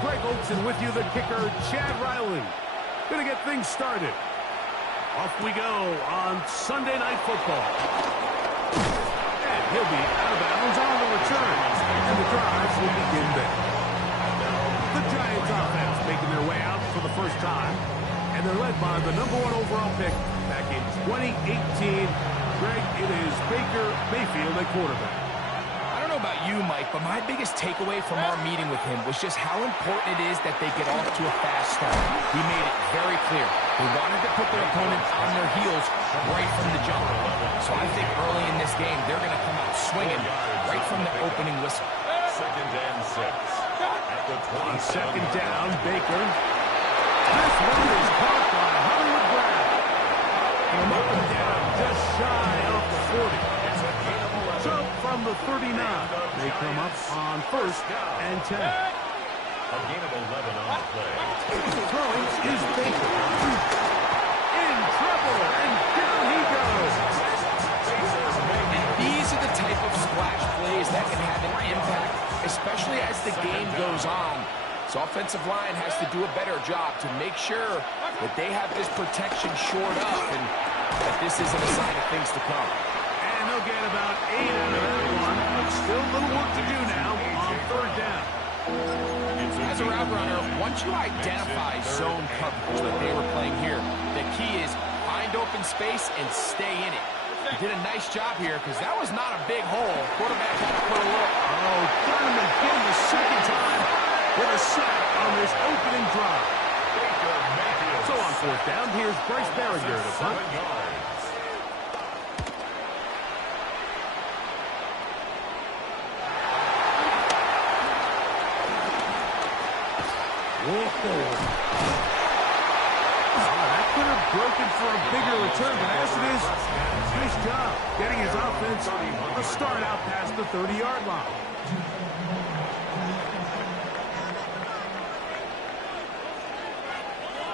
Greg Olson with you, the kicker, Chad Riley. Going to get things started. Off we go on Sunday Night Football. And he'll be out of bounds on the return. And the drives will begin there. The Giants offense making their way out for the first time. And they're led by the #1 overall pick back in 2018. Greg, it is Baker Mayfield at quarterback. I don't know about you, Mike, but my biggest takeaway from our meeting with him was just how important it is that they get off to a fast start. He made it very clear. They wanted to put their opponent on their heels right from the jump. So I think early in this game, they're going to come out swinging right from the opening whistle. 2nd and 6. At the 20. On 2nd down, Baker. This one is caught by Hollywood Brown. From up and down, just shy of the 40. So from the 39, they come up on 1st and 10. A gain of 11 on the play. Throwing is Baker. In trouble, and down he goes. And these are the type of splash plays that can have an impact, especially as the game goes on. So offensive line has to do a better job to make sure that they have this protection shored up and that this isn't a sign of things to come. And they'll get about 8 out of that one, but still a little work to do now on 3rd down. As a route runner, once you identify zone coverage like they were playing here, the key is find open space and stay in it. He did a nice job here because that was not a big hole. Quarterback had to put a little... Oh, got him again the second time with a sack on this opening drive. So on 4th down, here's Bryce Berringer to punt. That could have broken for a bigger return, but as it is, nice job getting his offense a start out past the 30-yard line.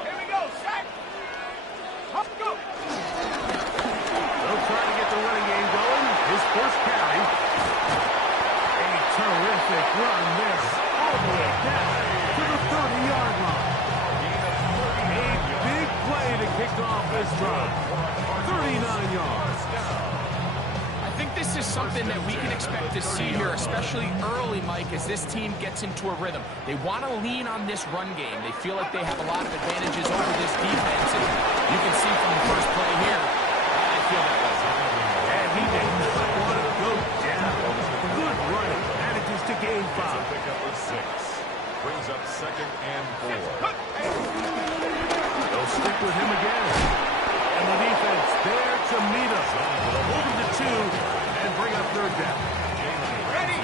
Here we go, sack! Let's go! They'll try to get the running game going. His first carry. A terrific run there, all the way down to the 30-yard line. A big play to kick off this drive. 39 yards. I think this is something that we can expect to see here, especially early, Mike, as this team gets into a rhythm. They want to lean on this run game. They feel like they have a lot of advantages over this defense, and you can see from the first play here, they feel that way. And he did not want to go down. Good running, manages to gain 5. Pick up with 6. Brings up 2nd and 4. They'll stick with him again. And the defense there to meet him. Over to 2 and bring up 3rd down. Ready!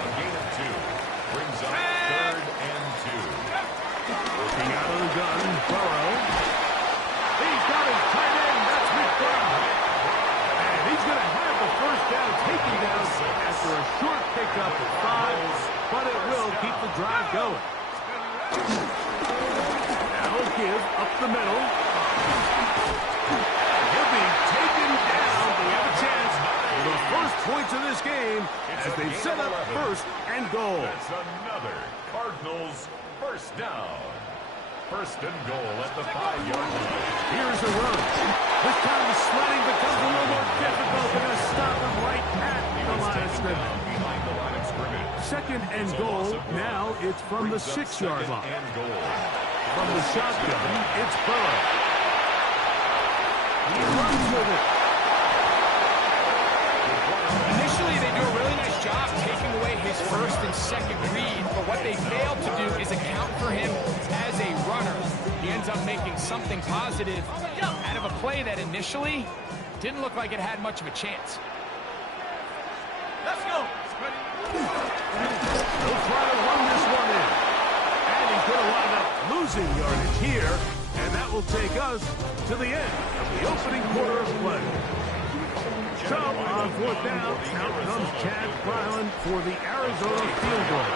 A gain of 2. Brings up 3rd and 2. Working out of the gun, Burrow. He's got his tight end. That's McBride. And he's going to have the first down taken down after a short pickup of 5, but it will keep the drive going. Now give up the middle. He'll be taken down. We have a chance for the first points of this game as they set up 1st and goal. That's another Cardinals first down. 1st and goal at the 5-yard line. Here's the run. This time the sledding becomes a little more difficult. They're going to stop him right at the line of scrimmage. Behind the line of scrimmage. 2nd and goal. Now it's from the 6-yard line. And goal. From the shotgun, it's Burrow. He runs with it. Initially, they do a really nice job taking away his 1st and 2nd read, but what they fail to do is account for him as a runner. He ends up making something positive out of a play that initially didn't look like it had much of a chance. Let's go. They'll try to run this one in. And he's going to wind up losing yardage here. And that will take us to the end of the opening quarter of play. So on fourth down, out comes Chad Ryland for the Arizona field goal.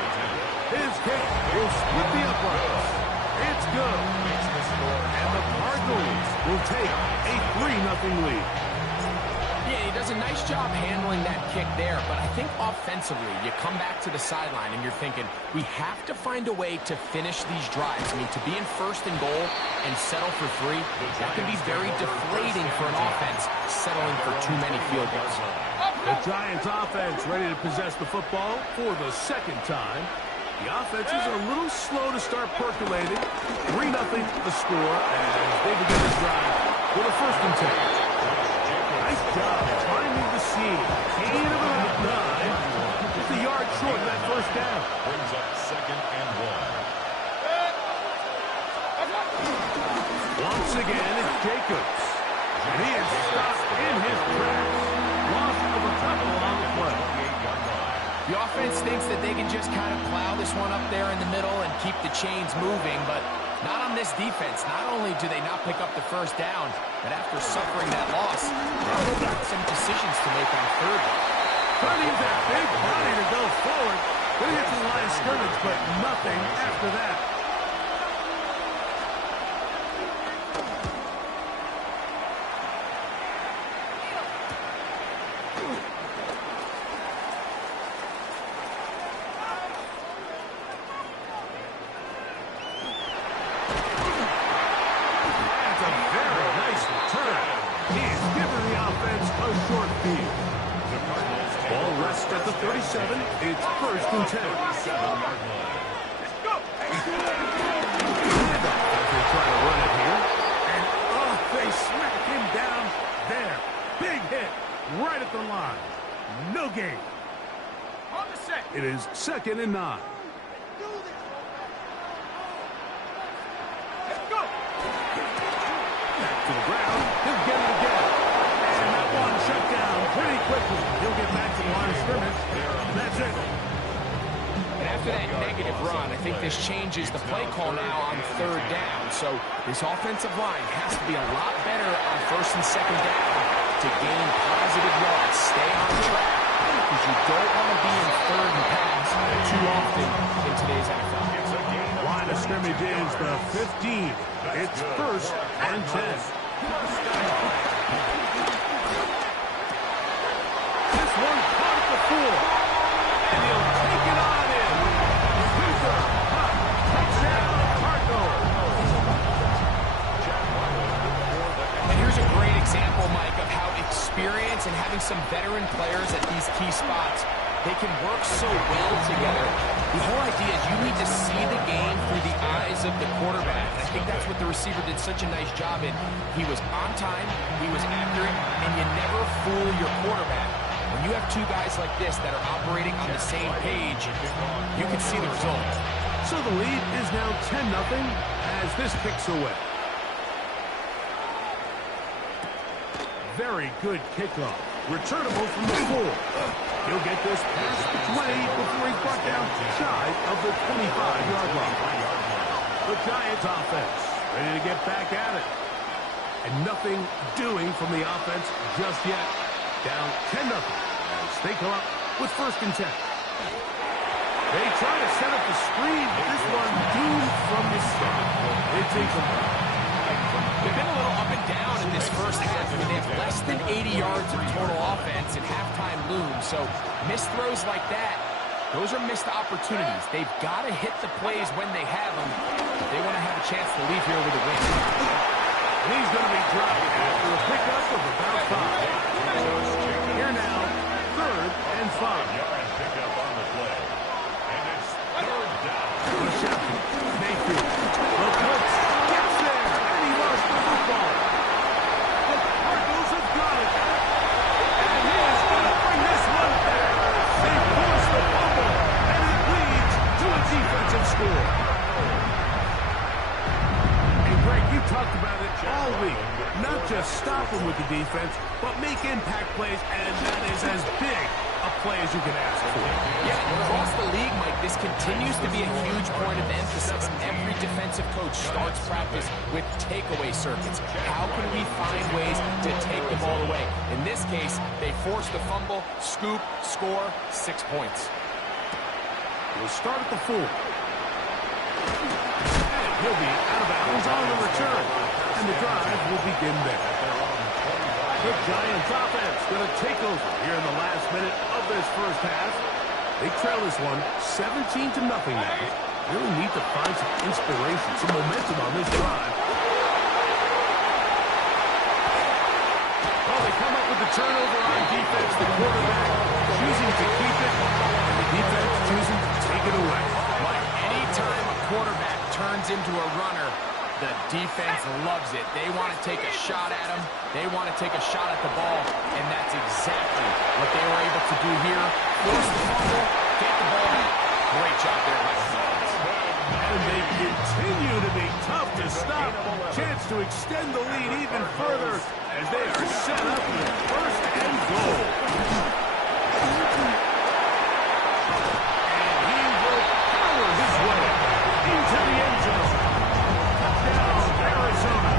His kick will split the uprights. It's good. And the Cardinals will take a 3-0 lead. Yeah, he does a nice job handling that kick there, but I think offensively, you come back to the sideline and you're thinking, we have to find a way to finish these drives. I mean, to be in first and goal and settle for 3, that can be very deflating for an offense settling for too many field goals. The Giants offense ready to possess the football for the second time. The offense is a little slow to start percolating. 3-0 the score as they begin this drive with a 1st and 10. Nice job finding the seam. Gain of about 9. Just a yard short of that 1st down. Brings up 2nd and 1. Once again, it's Jacobs. And he is stopped in his tracks. Loss of a couple on the play. The offense thinks that they can just kind of plow this one up there in the middle and keep the chains moving, but not on this defense. Not only do they not pick up the 1st down, but after suffering that loss, they've got some decisions to make on 3rd. Turning that big body to go forward. Going to get to the line of scrimmage, but nothing after that. At the 37, it's 1st and 10. Let's go. They try to run it here. And, they smack him down there. Big hit right at the line. No gain. On the set. It is 2nd and 9. Let's go. Back to the ground. He'll get it again. And that one shut down pretty quickly. He'll get back to the line of scrimmage. That's it. And after that negative run, I think this changes the play call now on 3rd down. So this offensive line has to be a lot better on 1st and 2nd down to gain positive yards. Stay on track because you don't want to be in 3rd and pass too often in today's NFL. Line of scrimmage is the 15. It's 1st and 10. This one caught at the 4. And he'll take it on in. Cooper, touchdown, Cardinals. And here's a great example, Mike, of how experience and having some veteran players at these key spots, they can work so well together. The whole idea is you need to see the game through the eyes of the quarterback. And I think that's what the receiver did such a nice job in. He was on time, he was accurate, and you never fool your quarterback. When you have 2 guys like this that are operating on the same page, you can see the result. So the lead is now 10-0 as this kicks away. Very good kickoff. Returnable from the 4. He'll get this past the 20 before he's brought down shy of the 25-yard line. The Giants offense ready to get back at it. And nothing doing from the offense just yet. Down 10-0 as they come up with 1st and 10. They try to set up the screen, but this one doomed from the start. It's incomplete. They've been a little up and down in this 1st half. I mean, they have less than 80 yards of total offense and halftime looms. So missed throws like that, those are missed opportunities. They've got to hit the plays when they have them if they want to have a chance to leave here with a win. And he's going to be dropped after a pickup of about 5. Here now, 3rd and 5. Yard pickup on the play. And it's 3rd down. Shepard, Mayfield, the blitz gets there, and he lost the football. The Cardinals have got it. And he is going to bring this one back. They force the fumble, and it leads to a defensive score. And Greg, you talked about it all week. Not just stop them with the defense, but make impact plays, and that is as big a play as you can ask for. Yeah, across the league, Mike, this continues to be a huge point of emphasis. Every defensive coach starts practice with takeaway circuits. How can we find ways to take the ball away? In this case, they forced the fumble, scoop, score, 6 points. We'll start at the 4. And he'll be out of bounds on the return. And the drive will begin there. The Giants offense going to take over here in the last minute of this first half. They trail this one 17-0 now. Really need to find some inspiration, some momentum on this drive. Well, they come up with the turnover on defense. The quarterback choosing to keep it, and the defense choosing to take it away. Like anytime a quarterback turns into a runner, the defense loves it. They want to take a shot at him. They want to take a shot at the ball, and that's exactly what they were able to do here. Force the fumble, get the ball back. Great job there by the defense. And they continue to be tough to stop. Chance to extend the lead even further as they are set up with first and goal. And he will power his way into the end zone. Touchdown, Arizona.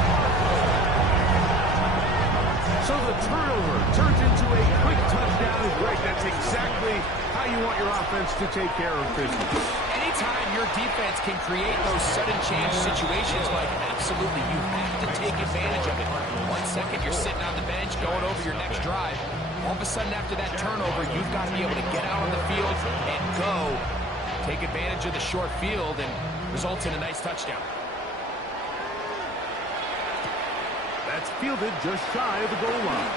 So the turnover turns into a quick touchdown. Greg, that's exactly how you want your offense to take care of business. Anytime your defense can create those sudden change situations, like absolutely, you have to take advantage of it. 1 second, you're sitting on the bench, going over your next drive. All of a sudden, after that turnover, you've got to be able to get out on the field and go. Take advantage of the short field and results in a nice touchdown. That's fielded just shy of the goal line.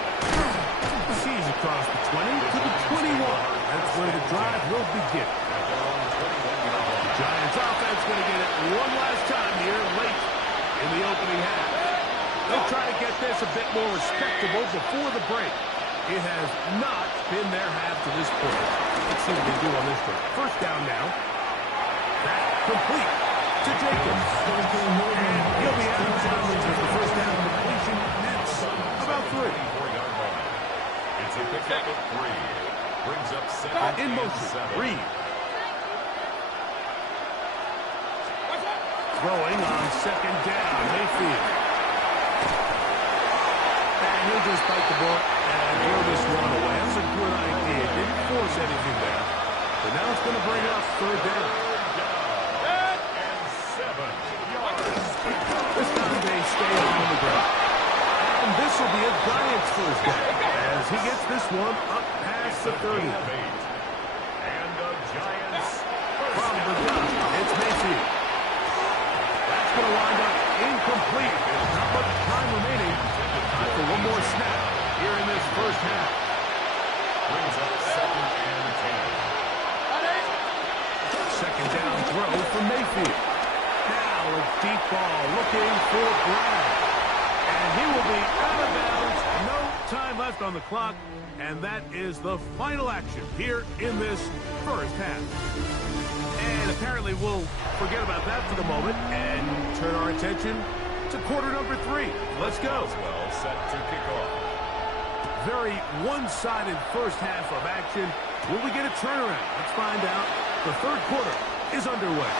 Sees across the 20 to the 21. That's where the drive will begin. Giants offense going to get it one last time here late in the opening half. They'll try to get this a bit more respectable before the break. It has not been their half to this point. Let's see what they do on this one. First down now. That complete to Jacobs. And he'll be out of bounds with the first down completion. That's about 3. It's a pickup of 3. Brings up 7 In motion, 7. Reed. Throwing on second down, Mayfield. And he'll just bite the bullet and throw this one away. That's a good idea. Didn't force anything there. But now it's going to bring up third down. And 7 yards. This time they stay on the ground. And this will be a Giants first down as he gets this one up past the 30. And the Giants From the gun, it's Mayfield. That's going to wind up incomplete. Not much time remaining. Time for one more snap here in this first half. brings up 2nd and 10. Second down throw from Mayfield. Now a deep ball looking for Brown. And he will be out of bounds. No time left on the clock. And that is the final action here in this first half. And apparently we'll forget about that for the moment and turn our attention to quarter number 3. Let's go. Well set to kick off. Very one-sided first half of action. Will we get a turnaround? Let's find out. The third quarter is underway.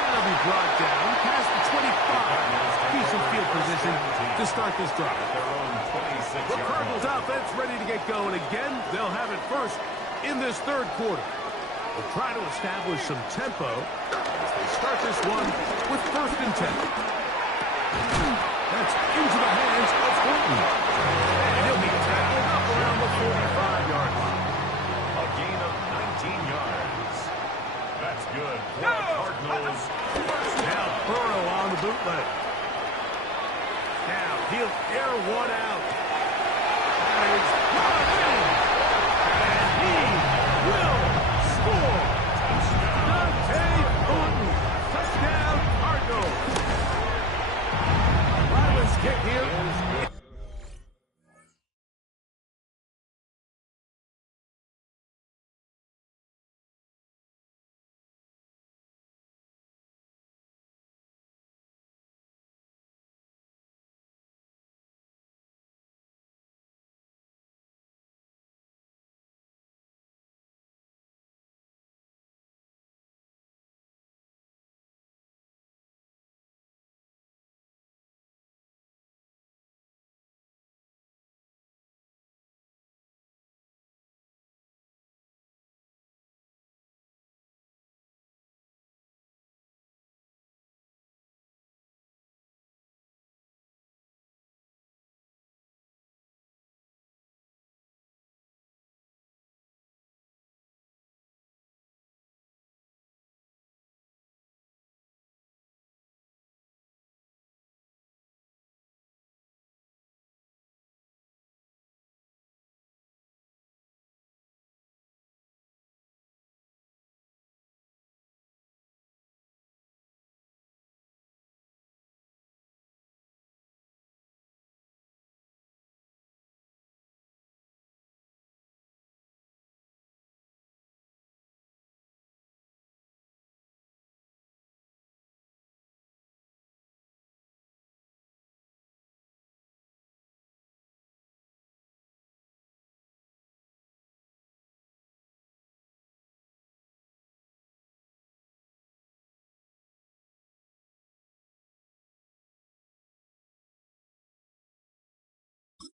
That'll be brought down past the 25. Decent field position to start this drive. Their own 26 The Cardinals offense ready to get going again. They'll have it first in this third quarter. They'll try to establish some tempo as they start this one with first and 10. That's into the hands of Horton. And he'll be tackled up around the 45-yard line. A gain of 19 yards. That's good for the Cardinals. Now Burrow on the bootleg. Now he'll air one out. That is brought in. And he will score. Dante Horton. Touchdown Cardinals. Ryland's kick here.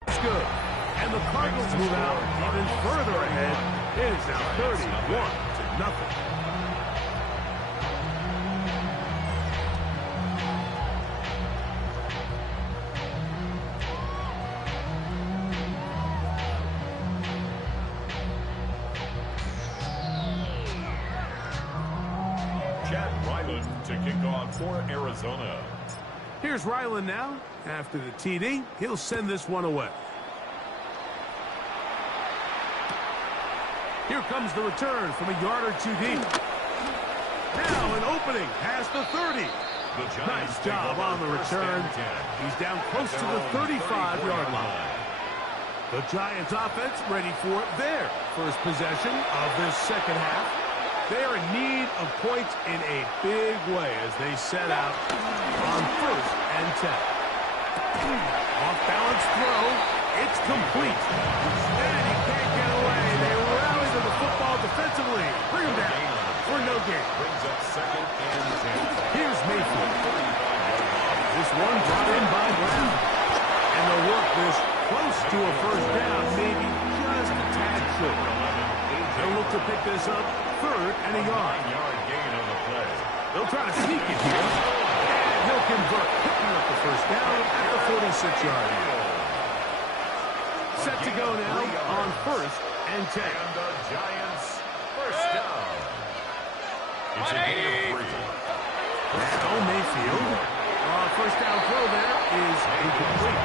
It's good. And the Cardinals move out even further ahead. It is now 31-0. Chad Ryland to kick off for Arizona. Here's Ryland now. After the TD, he'll send this one away. Here comes the return from a yard or two deep. Now an opening past the 30. Nice job on the return. He's down close to the 35-yard line. The Giants offense ready for their first possession of this second half. They are in need of points in a big way as they set out on 1st and 10. Off-balance throw. It's complete. And he can't get away. They rally to the football defensively. Bring him down for no gain. Brings up 2nd and 10. Here's Mayfield. This one brought in by Brown. And they'll work this close to a first down, maybe just a tad short. They'll look to pick this up 3rd and a yard. 9-yard gain on the play. They'll try to sneak it here. And he'll convert, picking up the first down at the 46-yard line. Set to go now on 1st and 10. And the Giants first down. It's a gain of 3. Now Mayfield. First down throw there is incomplete.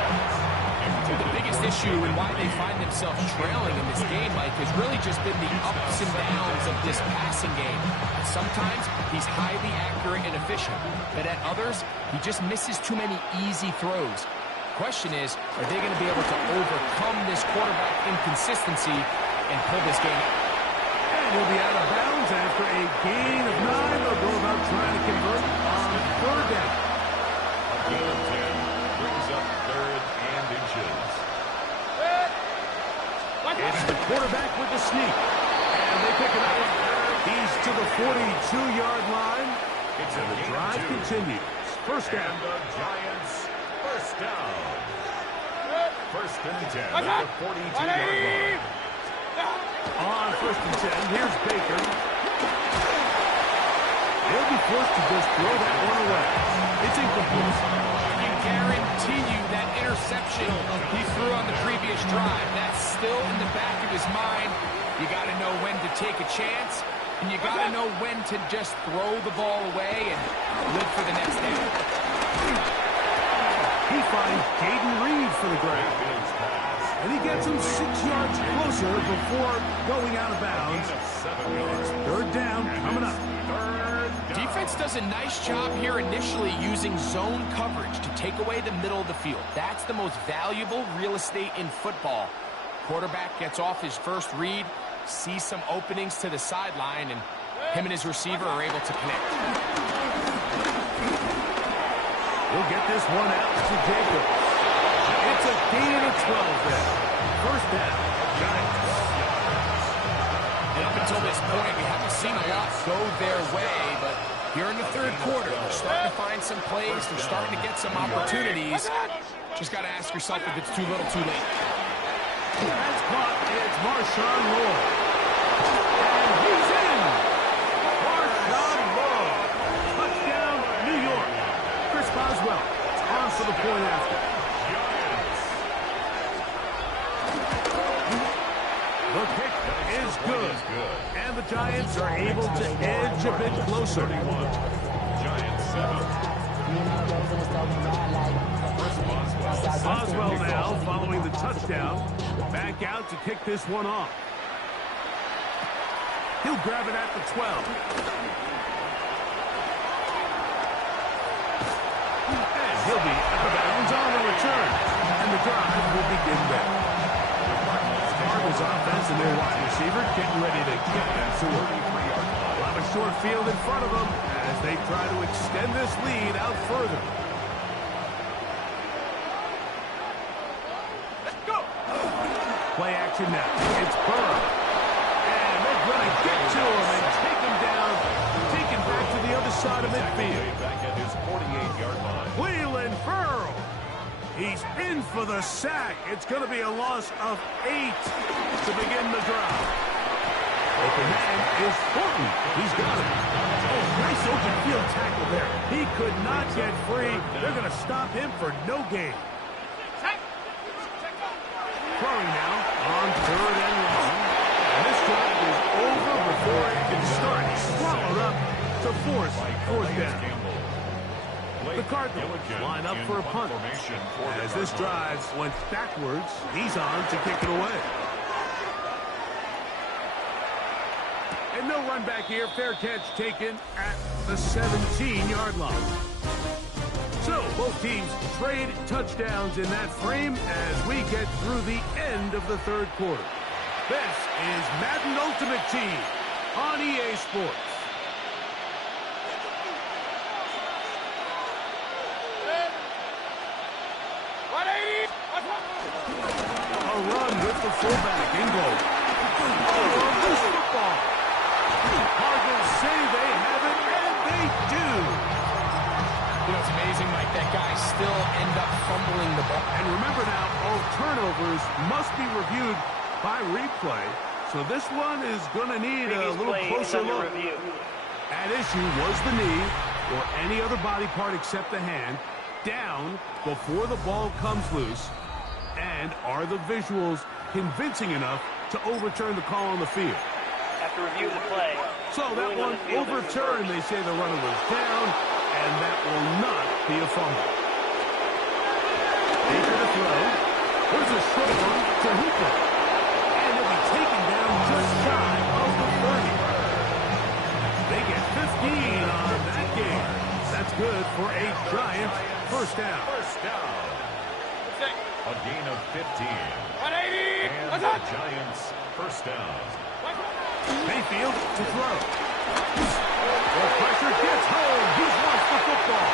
The biggest issue and why they find themselves trailing in this game, Mike, has really just been the ups and downs of this passing game. Sometimes he's highly accurate and efficient, but at others, he just misses too many easy throws. The question is, are they going to be able to overcome this quarterback inconsistency and pull this game out? And he'll be out of bounds after a gain of 9. They'll go about trying to convert on 3rd down. A gain of 10 brings up 3rd and inches. It's the quarterback with the sneak. And they pick it up. He's to the 42-yard line. And the drive continues. First down. And the Giants first down. 1st and 10 at the 42-yard line. On 1st and 10, here's Baker. They'll be forced to just throw that one away. It's incomplete. I can guarantee you that interception he threw on the previous drive, that's still in the back of his mind. You got to know when to take a chance, and you got to know when to just throw the ball away and live for the next down. He finds Caden Reed for the grab. And he gets him 6 yards closer before going out of bounds. It's 3rd down coming up. Defense does a nice job here initially using zone coverage to take away the middle of the field. That's the most valuable real estate in football. Quarterback gets off his first read, sees some openings to the sideline, and him and his receiver are able to connect. He'll get this one out to Jacobs. It's a gain of 12 there. First down, Giants. And up until this point, we haven't seen a lot go their way, but here in the 3rd quarter, they're starting to find some plays. They're starting to get some opportunities. Just got to ask yourself if it's too little, too late. That's caught. It's Marshawn Lloyd. And he's in. Marshawn Lloyd. Touchdown, New York. Chris Boswell on for the point after. The kick is good. And the Giants are able to edge a bit closer. Giants 7. Boswell now following the touchdown. Back out to kick this one off. He'll grab it at the 12. And he'll be at the bounds on the return. And the drive will begin there. Cardinals offense and their wide receiver getting ready to get that to work. They'll have a short field in front of them as they try to extend this lead out further. Play action now. It's Burrow. And they're going to get to him and take him down. Taken back to the other side of midfield. Back at his 48-yard line. Cleveland Burrow. He's in for the sack. It's going to be a loss of 8 to begin the drive. Open man is Horton. He's got it. Oh, nice open field tackle there. He could not get free. They're going to stop him for no gain. Throwing now on 3rd and long. And this drive is over before it can start. Swallowed up to force 4th down. The Cardinals line up for a punt. As this drive went backwards, he's on to kick it away. And no run back here. Fair catch taken at the 17-yard line. So both teams trade touchdowns in that frame as we get through the end of the 3rd quarter. This is Madden Ultimate Team on EA Sports. A run with the fullback, Ingold. Oh, loose football. Cardinals say they have it, and they do. You know, it's amazing, Mike, that guys still end up fumbling the ball. And remember now, all turnovers must be reviewed by replay, so this one is going to need a little closer look. At issue was the knee, or any other body part except the hand, down before the ball comes loose. And are the visuals convincing enough to overturn the call on the field? After review of the play. So that one overturned. They say the runner was down, and that will not be a fumble. Baker to throw. Here's a short one to Hooper. And he'll be taken down just shy of the 30. They get 15 on that game. That's good for a Giants first down. A gain of 15. 180. And the Giants first down. Mayfield to throw. The pressure gets home. He's lost the football.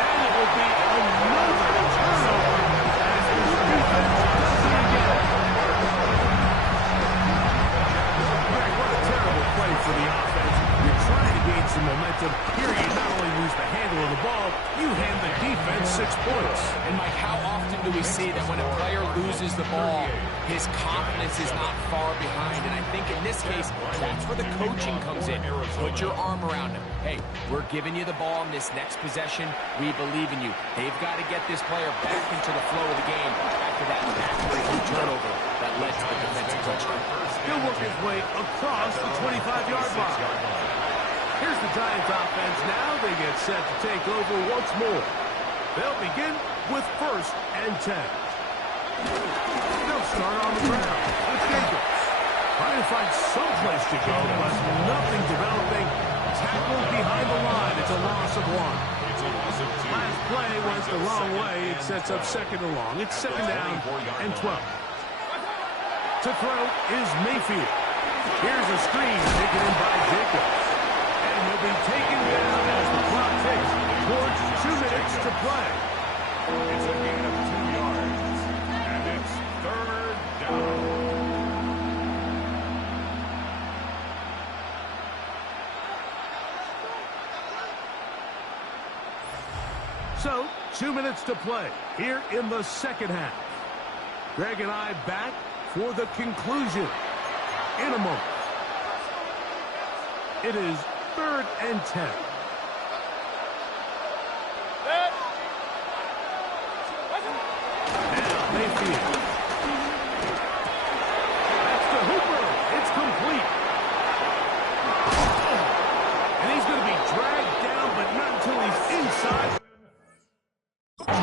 And it will be another turnover as his defense does it again. Greg, what a terrible play for the offense. You're trying to gain some momentum. Here you not only lose the handle of the ball, you hand the defense 6 points. And, Mike, how often do we see that when a player loses the ball, his confidence is not far behind? And I think in this case, that's where the coaching comes in. Put your arm around him. Hey, we're giving you the ball in this next possession. We believe in you. They've got to get this player back into the flow of the game after that backbreaking turnover that led to the defensive touchdown. He'll work his way across the 25-yard line. Here's the Giants offense now. They get set to take over once more. They'll begin with 1st and 10. They'll start on the ground with Jacobs. Trying to find some place to go, but nothing developing. Tackled behind the line. It's a loss of 1. Last play went the wrong way. It sets up 2nd and long. It's 2nd down and 12. To throw is Mayfield. Here's a screen taken in by Jacobs. And he'll be taken down as the clock ticks towards 2 minutes to play. It's a gain of 2 yards. And it's 3rd down. So, 2 minutes to play here in the 2nd half. Greg and I back for the conclusion in a moment. It is 3rd and 10. Now Mayfield. That's to Hooper. It's complete. And he's going to be dragged down, but not until he's inside 25.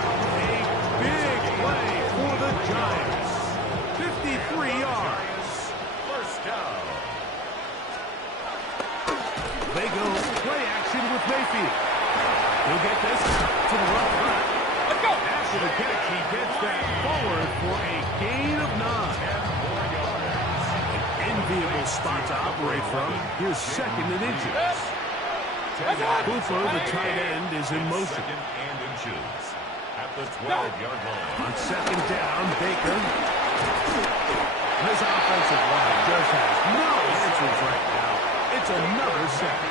A big play for the Giants. 53 yards. First down. They go play action with Mayfield. He'll get this to the left side. Let's go. After the catch, he gets that forward for a gain of 9. An enviable spot to operate from. Here's 2nd and inches. Hooper, the tight end, is in motion. Second and inches. At the 12-yard line. On 2nd down, Baker. This offensive line just has no answers right now. It's another sack.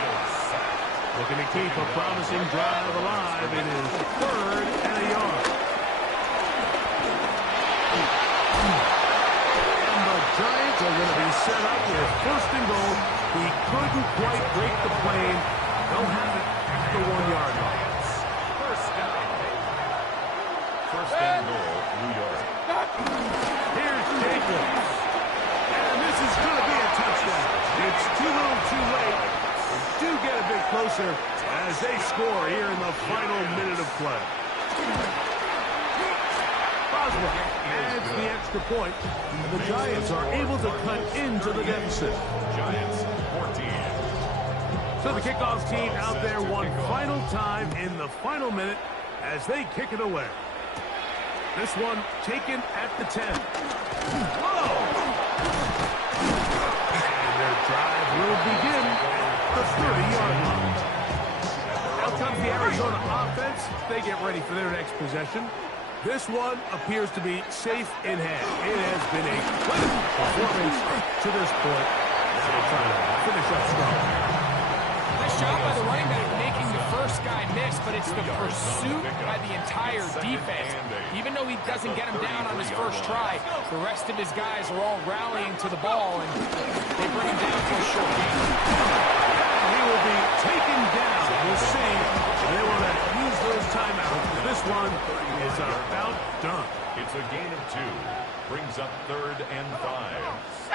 Looking to keep a promising drive alive. It is 3rd and a yard. And the Giants are going to be set up with 1st and goal. He couldn't quite break the plane. They'll have it at the 1-yard line. 1st down. 1st and goal, New York. Here's Jacobs. And this is going to be a touchdown. It's too little too late. They do get a bit closer as they score here in the final minute of play. Boswell adds the extra point, and the Giants are able to cut into the deficit. Giants 14. So the kickoff team out there one final time in the final minute as they kick it away. This one taken at the 10. Whoa! And their drive will begin at the 30-yard line. Out comes the Arizona offense. They get ready for their next possession. This one appears to be safe in hand. It has been a clinical performance to this point. Now they're trying to finish up strong. Nice job by the running back making the first guy miss, but it's the pursuit by the entire defense. Even though he doesn't get him down on his first try, the rest of his guys are all rallying to the ball, and they bring him down for a short game. He will be taken down. We'll see. They want to use those timeouts. This one is about done. It's a gain of 2. Brings up 3rd and 5.